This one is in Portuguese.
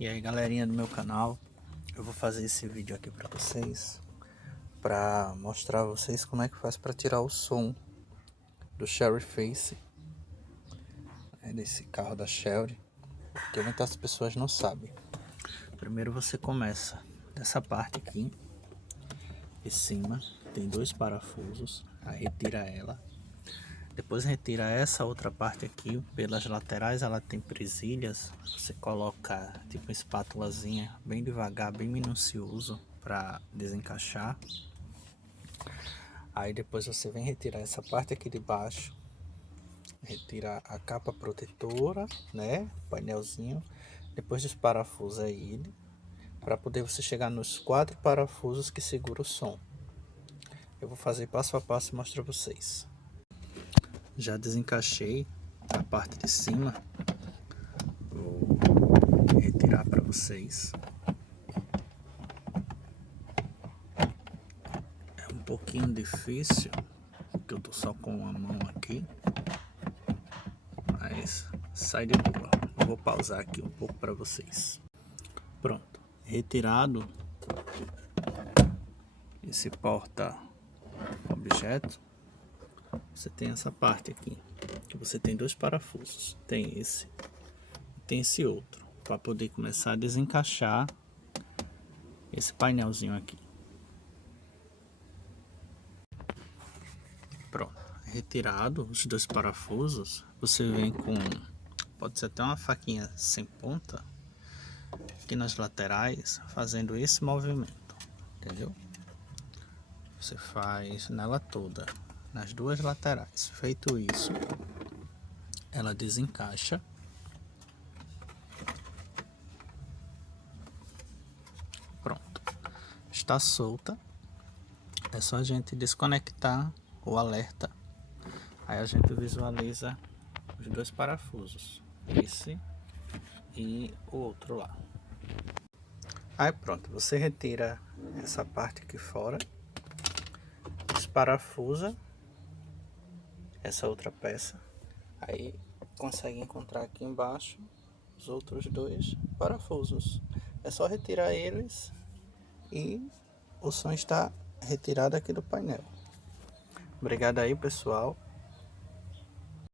E aí galerinha do meu canal, eu vou fazer esse vídeo aqui para vocês, para mostrar a vocês como é que faz para tirar o som do Cherry Face, desse carro da Cherry, que muitas pessoas não sabem. Primeiro você começa dessa parte aqui, de cima, tem dois parafusos, aí retira ela. Depois retira essa outra parte aqui, pelas laterais ela tem presilhas, você coloca tipo uma espátulazinha bem devagar, bem minucioso para desencaixar. Aí depois você vem retirar essa parte aqui de baixo, retira a capa protetora, né, painelzinho, depois desparafusa ele, para poder você chegar nos 4 parafusos que segura o som. Eu vou fazer passo a passo e mostro para vocês. Já desencaixei a parte de cima, vou retirar para vocês. É um pouquinho difícil, porque eu tô só com uma mão aqui, mas sai de boa. Vou pausar aqui um pouco para vocês. Pronto, retirado esse porta-objeto, você tem essa parte aqui, que você tem dois parafusos, tem esse e tem esse outro, para poder começar a desencaixar esse painelzinho aqui. Pronto, retirado os dois parafusos, você vem com, pode ser até uma faquinha sem ponta, aqui nas laterais, fazendo esse movimento, entendeu? Você faz nela toda, nas duas laterais. Feito isso, ela desencaixa. Pronto, está solta. É só a gente desconectar o alerta. Aí a gente visualiza os dois parafusos, esse e o outro lá. Aí pronto, você retira essa parte aqui fora, desparafusa essa outra peça, aí consegue encontrar aqui embaixo os outros dois parafusos. É só retirar eles e o som está retirado aqui do painel. Obrigado aí, pessoal.